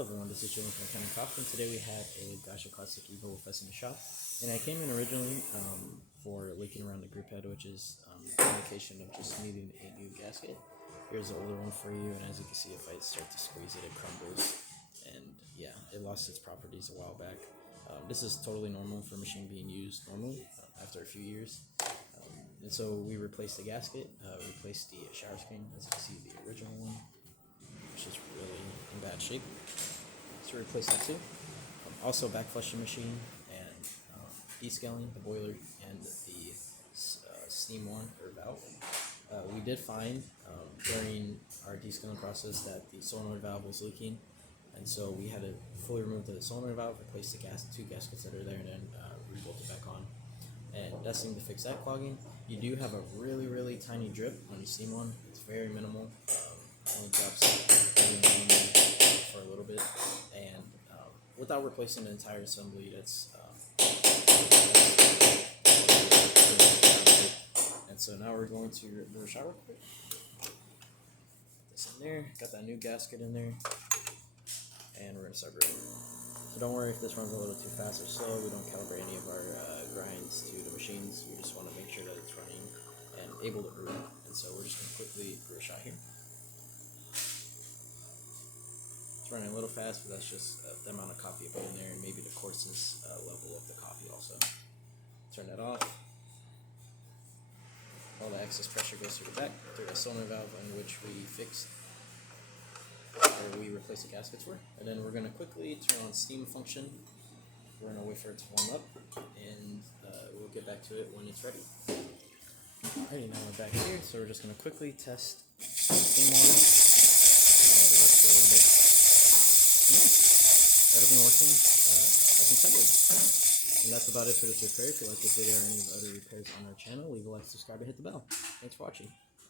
Hello everyone, this is Julian from Kanen, and today we have a Gaggia Classic Evo with us in the shop. And I came in originally for leaking around the grip head, which is an indication of just needing a new gasket. Here's the older one for you, and as you can see, if I start to squeeze it, it crumbles. And yeah, it lost its properties a while back. This is totally normal for a machine being used normally after a few years. And so we replaced the gasket, replaced the shower screen, as you can see, the original one, which is really in bad shape. So replace that too. Also back flushing machine and descaling the boiler and the steam one or valve. We did find during our descaling process that the solenoid valve was leaking, and so we had to fully remove the solenoid valve, replace the two gaskets that are there, and then rebolt it back on. And that seemed to fix that clogging. You do have a really tiny drip on your steam one. It's very minimal. Only drops for a little bit, and without replacing the entire assembly, and so now we're going to do a shower quick. This in there, got that new gasket in there, and we're gonna start brewing. So don't worry if this runs a little too fast or slow. We don't calibrate any of our grinds to the machines. We just want to make sure that it's running and able to brew. And so we're just gonna quickly brew a shot here. Running a little fast, but that's just the amount of coffee I put in there, and maybe the coarseness level of the coffee also. Turn that off. All the excess pressure goes through the back, through the solenoid valve in which we fixed, or we replaced the gaskets for. And then we're going to quickly turn on steam function. We're going to wait for it to warm up, and we'll get back to it when it's ready. Alrighty, now we're back here, so we're just going to quickly test steam on. Let it work for a little bit. Yeah, everything working as intended. And that's about it for this repair. If you like this video or any other repairs on our channel, leave a like, subscribe, and hit the bell. Thanks for watching.